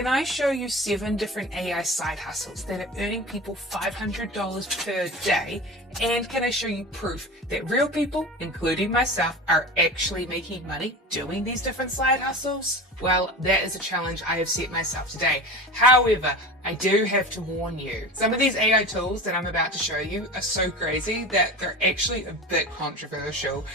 can I show you 7 different AI side hustles that are earning people $500 per day? And can I show you proof that real people, including myself, are actually making money doing these different side hustles? Well, that is a challenge I have set myself today. However, I do have to warn you. Some of these AI tools that I'm about to show you are so crazy that they're actually a bit controversial.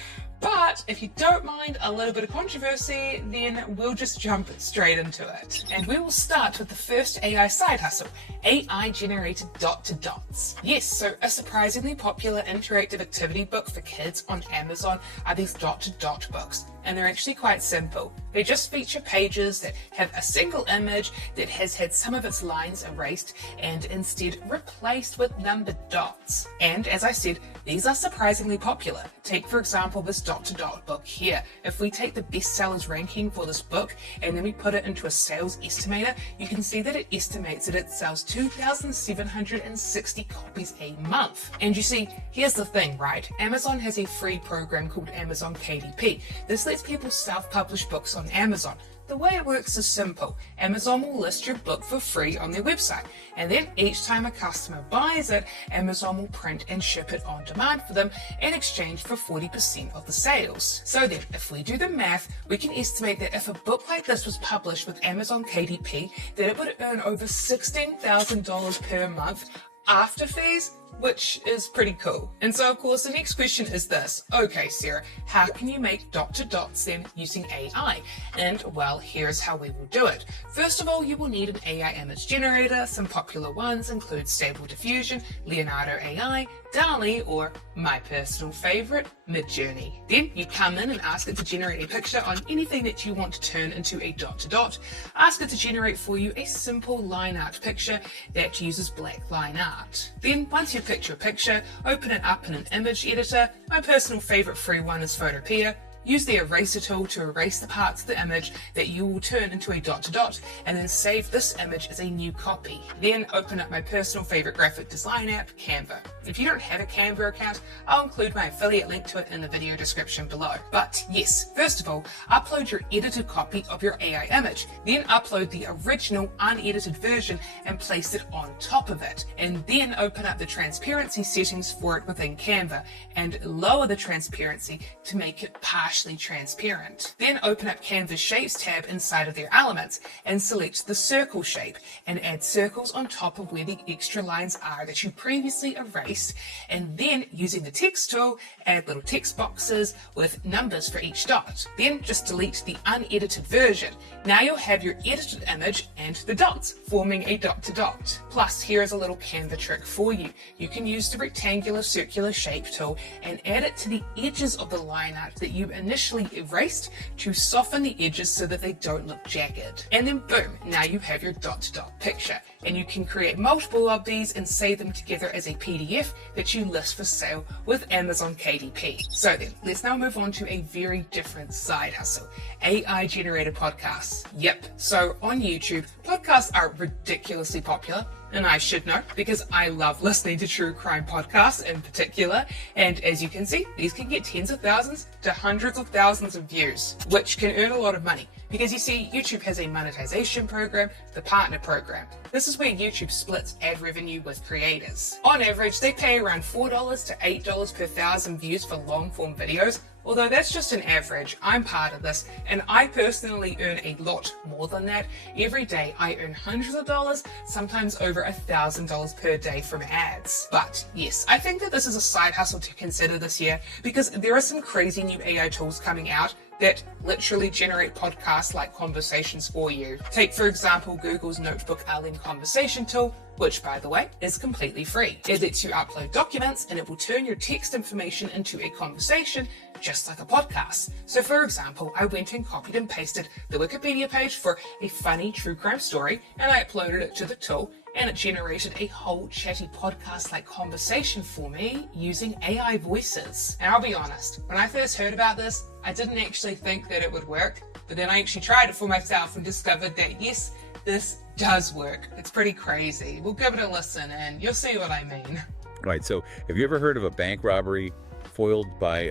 But if you don't mind a little bit of controversy, then we'll just jump straight into it. And we will start with the first AI side hustle, AI generated dot-to-dots. Yes, so a surprisingly popular interactive activity book for kids on Amazon are these dot-to-dot books. And they're actually quite simple. They just feature pages that have a single image that has had some of its lines erased and instead replaced with numbered dots. And as I said, these are surprisingly popular. Take, for example, this dot-to-dot book here. If we take the bestsellers ranking for this book and then we put it into a sales estimator, you can see that it estimates that it sells 2,760 copies a month. And you see, here's the thing, right? Amazon has a free program called Amazon KDP. This lets people self-publish books on Amazon. The way it works is simple. Amazon will list your book for free on their website, and then each time a customer buys it, Amazon will print and ship it on demand for them in exchange for 40% of the sales. So then, if we do the math, we can estimate that if a book like this was published with Amazon KDP, that it would earn over $16,000 per month after fees, which is pretty cool. And so of course the next question is this: okay, Sarah, how can you make dot-to-dots then using AI? And well, here's how we will do it. First of all, you will need an AI image generator. Some popular ones include Stable Diffusion, Leonardo AI, DALL-E, or my personal favorite, Midjourney. Then you come in and ask it to generate a picture on anything that you want to turn into a dot-to-dot. Ask it to generate for you a simple line art picture that uses black line art. Then once you picked your picture, open it up in an image editor. My personal favorite free one is Photopea. Use the eraser tool to erase the parts of the image that you will turn into a dot-to-dot, and then save this image as a new copy. Then open up my personal favorite graphic design app, Canva. If you don't have a Canva account, I'll include my affiliate link to it in the video description below. But yes, first of all, upload your edited copy of your AI image. Then upload the original unedited version and place it on top of it. And then open up the transparency settings for it within Canva and lower the transparency to make it partially transparent. Then open up Canva's Shapes tab inside of their elements and select the circle shape and add circles on top of where the extra lines are that you previously erased, and then using the text tool, add little text boxes with numbers for each dot. Then just delete the unedited version. Now you'll have your edited image and the dots forming a dot-to-dot. Plus, here is a little Canva trick for you. You can use the rectangular circular shape tool and add it to the edges of the line art that you initially erased to soften the edges so that they don't look jagged. And then boom, now you have your dot-to-dot picture. And you can create multiple of these and save them together as a PDF that you list for sale with Amazon KDP. So then, let's now move on to a very different side hustle, AI generated podcasts. Yep, so on YouTube, podcasts are ridiculously popular. And I should know, because I love listening to true crime podcasts in particular. And as you can see, these can get tens of thousands to hundreds of thousands of views, which can earn a lot of money. Because you see, YouTube has a monetization program, the partner program. This is where YouTube splits ad revenue with creators. On average, they pay around $4 to $8 per thousand views for long form videos. Although that's just an average, I'm part of this, and I personally earn a lot more than that. Every day I earn hundreds of dollars, sometimes over $1,000 per day from ads. But yes, I think that this is a side hustle to consider this year, because there are some crazy new AI tools coming out that literally generate podcast-like conversations for you. Take, for example, Google's Notebook LM conversation tool, which, by the way, is completely free. It lets you upload documents and it will turn your text information into a conversation, just like a podcast. So, for example, I went and copied and pasted the Wikipedia page for a funny true crime story, and I uploaded it to the tool, and it generated a whole chatty podcast-like conversation for me using AI voices. And I'll be honest, when I first heard about this, I didn't actually think that it would work, but then I actually tried it for myself and discovered that yes, this does work. It's pretty crazy. We'll give it a listen and you'll see what I mean. Right, so have you ever heard of a bank robbery foiled by,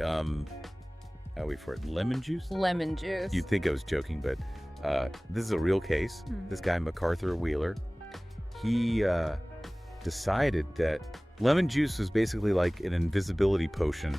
lemon juice? Lemon juice. You'd think I was joking, but this is a real case. This guy, MacArthur Wheeler, he decided that lemon juice was basically like an invisibility potion.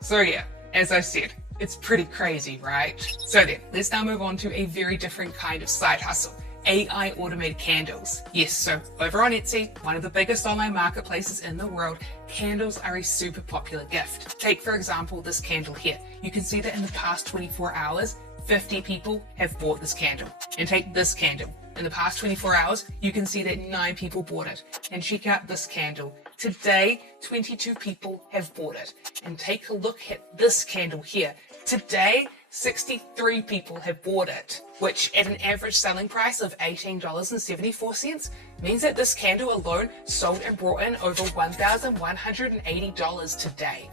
So yeah, as I said, it's pretty crazy, right? So then, let's now move on to a very different kind of side hustle. AI automated candles. Yes, so over on Etsy, one of the biggest online marketplaces in the world, candles are a super popular gift. Take, for example, this candle here. You can see that in the past 24 hours, 50 people have bought this candle. And take this candle. In the past 24 hours, you can see that 9 people bought it. And check out this candle. Today, 22 people have bought it. And take a look at this candle here. Today, 63 people have bought it, which at an average selling price of $18.74 means that this candle alone sold and brought in over $1,180 today.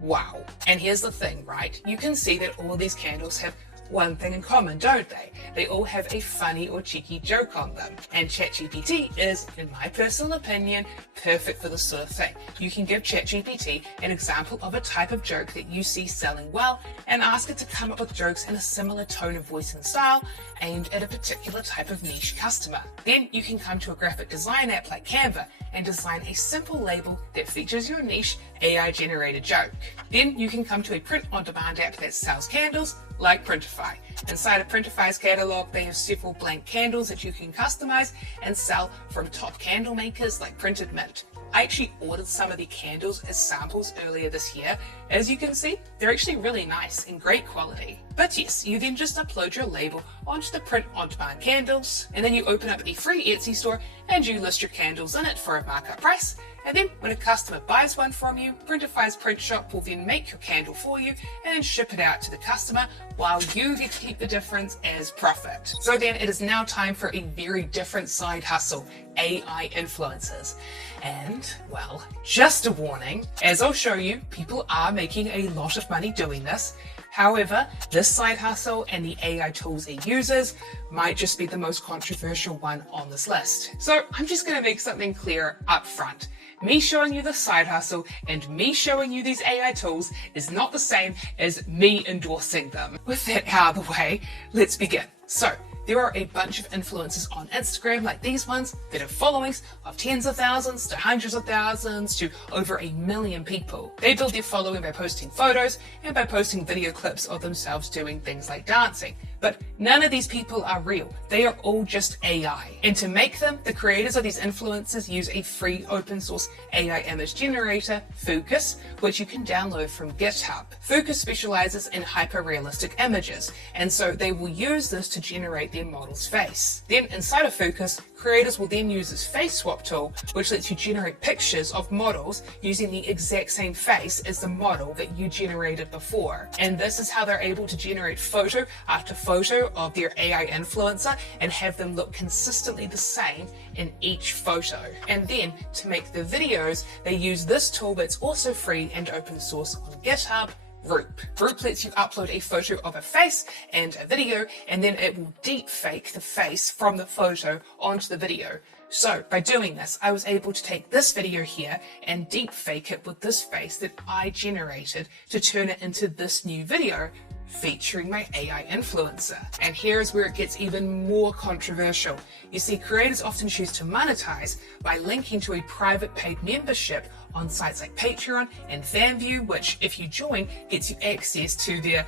Wow. And here's the thing, right? You can see that all of these candles have one thing in common, don't they? They all have a funny or cheeky joke on them. And ChatGPT is, in my personal opinion, perfect for this sort of thing. You can give ChatGPT an example of a type of joke that you see selling well and ask it to come up with jokes in a similar tone of voice and style aimed at a particular type of niche customer. Then you can come to a graphic design app like Canva and design a simple label that features your niche AI generated joke. Then you can come to a print on demand app that sells candles like Printify. Inside of Printify's catalog, they have several blank candles that you can customize and sell from top candle makers like Printed Mint. I actually ordered some of the candles as samples earlier this year. As you can see, they're actually really nice and great quality. But yes, you then just upload your label onto the print on demand candles, and then you open up the free Etsy store and you list your candles in it for a markup price. And then when a customer buys one from you, Printify's print shop will then make your candle for you and then ship it out to the customer while you get to keep the difference as profit. So then it is now time for a very different side hustle, AI influencers. And, well, just a warning, as I'll show you, people are making a lot of money doing this. However, this side hustle and the AI tools it uses might just be the most controversial one on this list. So I'm just going to make something clear up front. Me showing you the side hustle and me showing you these AI tools is not the same as me endorsing them. With that out of the way, let's begin. So, there are a bunch of influencers on Instagram like these ones that have followings of tens of thousands to hundreds of thousands to over 1 million people. They build their following by posting photos and by posting video clips of themselves doing things like dancing. But none of these people are real. They are all just AI. And to make them, the creators of these influencers use a free open source AI image generator, Fucus, which you can download from GitHub. Fucus specializes in hyper-realistic images, and so they will use this to generate their model's face. Then inside of Fucus, creators will then use this face swap tool, which lets you generate pictures of models using the exact same face as the model that you generated before. And this is how they're able to generate photo after photo of their AI influencer and have them look consistently the same in each photo. And then to make the videos, they use this tool that's also free and open source on GitHub, Roop. Roop lets you upload a photo of a face and a video, and then it will deep fake the face from the photo onto the video. So by doing this, I was able to take this video here and deep fake it with this face that I generated to turn it into this new video featuring my AI influencer. And here's where it gets even more controversial. You see, creators often choose to monetize by linking to a private paid membership on sites like Patreon and FanView, which if you join gets you access to their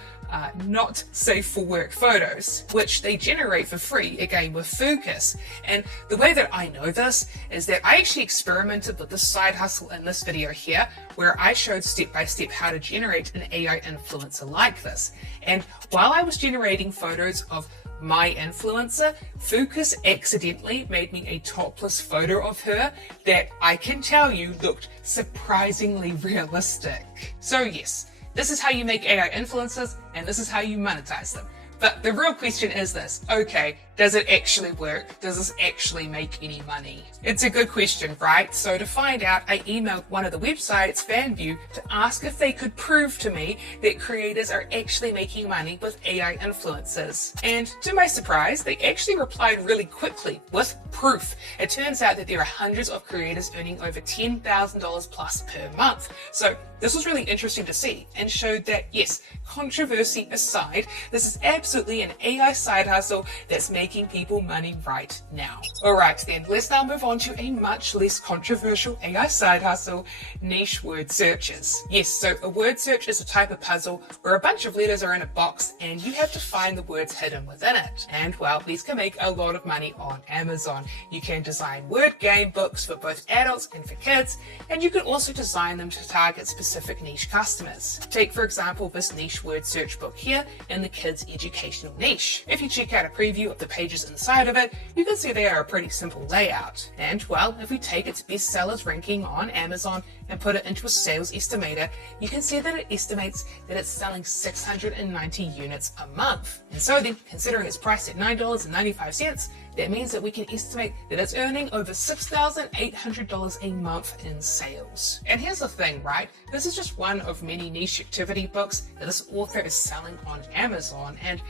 not safe for work photos, which they generate for free, again with Fucus. And the way that I know this is that I actually experimented with this side hustle in this video here, where I showed step by step how to generate an AI influencer like this. And while I was generating photos of my influencer, Fucus accidentally made me a topless photo of her that I can tell you looked surprisingly realistic. So yes, this is how you make AI influencers, and this is how you monetize them. But the real question is this: okay, Does it actually work? Does this actually make any money? It's a good question, right? So to find out, I emailed one of the websites, FanView, to ask if they could prove to me that creators are actually making money with AI influencers. And to my surprise, they actually replied really quickly with proof. It turns out that there are hundreds of creators earning over $10,000 plus per month. So this was really interesting to see and showed that, yes, controversy aside, this is absolutely an AI side hustle that's making people money right now. Alright then, let's now move on to a much less controversial AI side hustle, niche word searches. Yes, so a word search is a type of puzzle where a bunch of letters are in a box and you have to find the words hidden within it. And well, these can make a lot of money on Amazon. You can design word game books for both adults and for kids, and you can also design them to target specific niche customers. Take for example this niche word search book here in the kids educational niche. If you check out a preview of the pages inside of it, you can see they are a pretty simple layout. And well, if we take its bestsellers ranking on Amazon and put it into a sales estimator, you can see that it estimates that it's selling 690 units a month. And so then, considering it's priced at $9.95, that means that we can estimate that it's earning over $6,800 a month in sales. And here's the thing, right? This is just one of many niche activity books that this author is selling on Amazon, and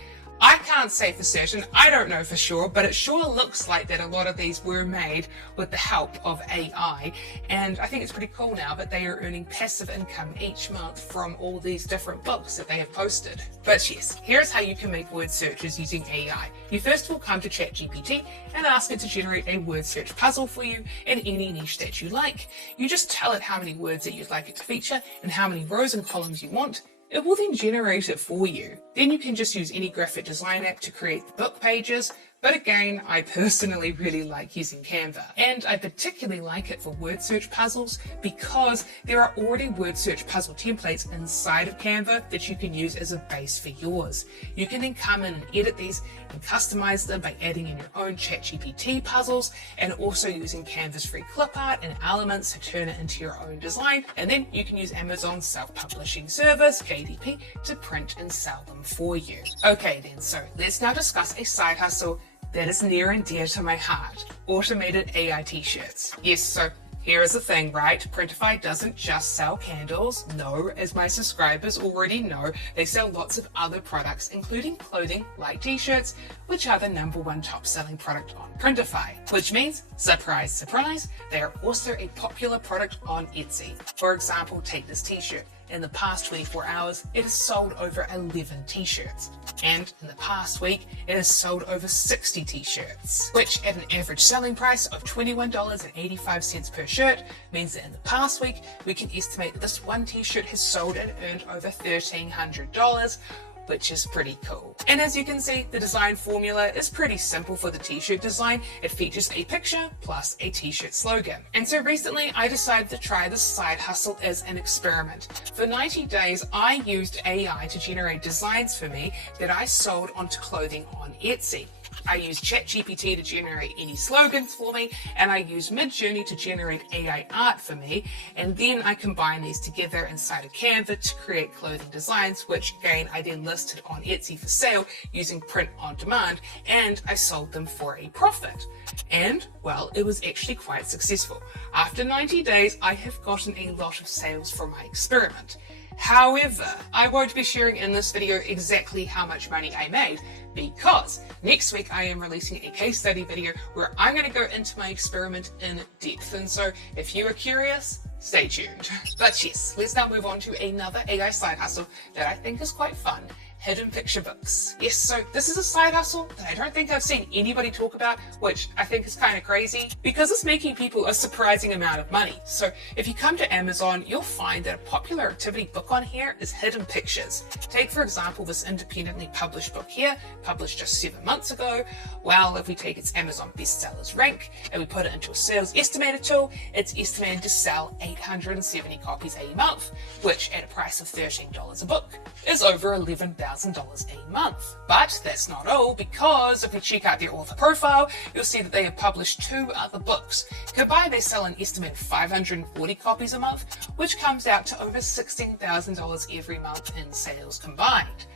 I can't say for certain, I don't know for sure, but it sure looks like that a lot of these were made with the help of AI. And I think it's pretty cool now that they are earning passive income each month from all these different books that they have posted. But yes, here's how you can make word searches using AI. You first of all come to ChatGPT and ask it to generate a word search puzzle for you in any niche that you like. You just tell it how many words that you'd like it to feature and how many rows and columns you want. It will then generate it for you. Then you can just use any graphic design app to create the book pages. But again, I personally really like using Canva. And I particularly like it for word search puzzles because there are already word search puzzle templates inside of Canva that you can use as a base for yours. You can then come in and edit these and customize them by adding in your own ChatGPT puzzles and also using Canva's free clip art and elements to turn it into your own design. And then you can use Amazon's self-publishing service, KDP, to print and sell them for you. Okay then, so let's now discuss a side hustle that is near and dear to my heart, automated AI t-shirts. Yes, so here is the thing, right? Printify doesn't just sell candles. No, as my subscribers already know, they sell lots of other products, including clothing like t-shirts, which are the #1 top selling product on Printify. Which means, surprise, surprise, they are also a popular product on Etsy. For example, take this t-shirt. In the past 24 hours, it has sold over 11 t-shirts. And in the past week, it has sold over 60 t-shirts, which at an average selling price of $21.85 per shirt means that in the past week, we can estimate that this one t-shirt has sold and earned over $1,300, which is pretty cool. And as you can see, the design formula is pretty simple for the t-shirt design. It features a picture plus a t-shirt slogan. And so recently I decided to try this side hustle as an experiment. For 90 days, I used AI to generate designs for me that I sold onto clothing on Etsy. I used ChatGPT to generate any slogans for me, and I used Midjourney to generate AI art for me, and then I combined these together inside of Canva to create clothing designs, which again I then listed on Etsy for sale using print on demand, and I sold them for a profit. And well, it was actually quite successful. After 90 days, I have gotten a lot of sales from my experiment. However, I won't be sharing in this video exactly how much money I made because next week I am releasing a case study video where I'm going to go into my experiment in depth. And so if you are curious, stay tuned. But yes, let's now move on to another AI side hustle that I think is quite fun. Hidden picture books. Yes, so this is a side hustle that I don't think I've seen anybody talk about, which I think is kind of crazy because it's making people a surprising amount of money. So if you come to Amazon, you'll find that a popular activity book on here is hidden pictures. Take, for example, this independently published book here, published just 7 months ago. Well, if we take its Amazon bestsellers rank and we put it into a sales estimator tool, it's estimated to sell 870 copies a month, which at a price of $13 a book is over $11,000 a month. But that's not all, because if we check out their author profile, you'll see that they have published 2 other books. Combined, they sell an estimated 540 copies a month, which comes out to over $16,000 every month in sales combined.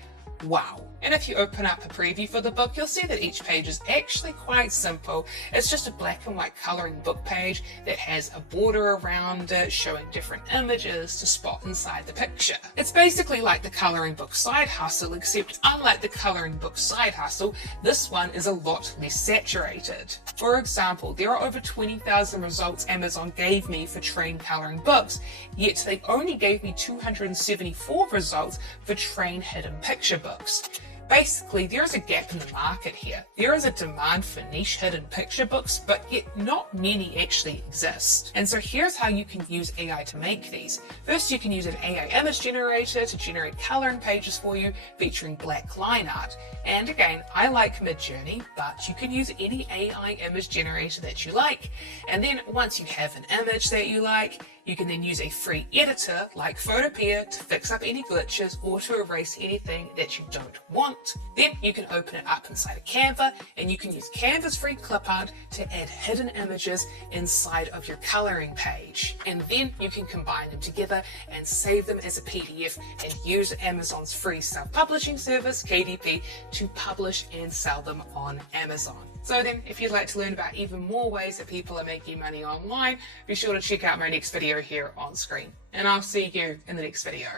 Wow. And if you open up a preview for the book, you'll see that each page is actually quite simple. It's just a black and white coloring book page that has a border around it showing different images to spot inside the picture. It's basically like the coloring book side hustle, except unlike the coloring book side hustle, this one is a lot less saturated. For example, there are over 20,000 results Amazon gave me for train coloring books, yet they only gave me 274 results for train hidden picture books. Basically, there is a gap in the market here. There is a demand for niche hidden picture books, but yet not many actually exist. And so here's how you can use AI to make these. First, you can use an AI image generator to generate coloring pages for you featuring black line art. And again, I like Midjourney, but you can use any AI image generator that you like. And then once you have an image that you like, you can then use a free editor like Photopea to fix up any glitches or to erase anything that you don't want. Then you can open it up inside of Canva, and you can use Canva's free clip art to add hidden images inside of your coloring page. And then you can combine them together and save them as a PDF and use Amazon's free self-publishing service, KDP, to publish and sell them on Amazon. So then, if you'd like to learn about even more ways that people are making money online, be sure to check out my next video here on screen. And I'll see you in the next video.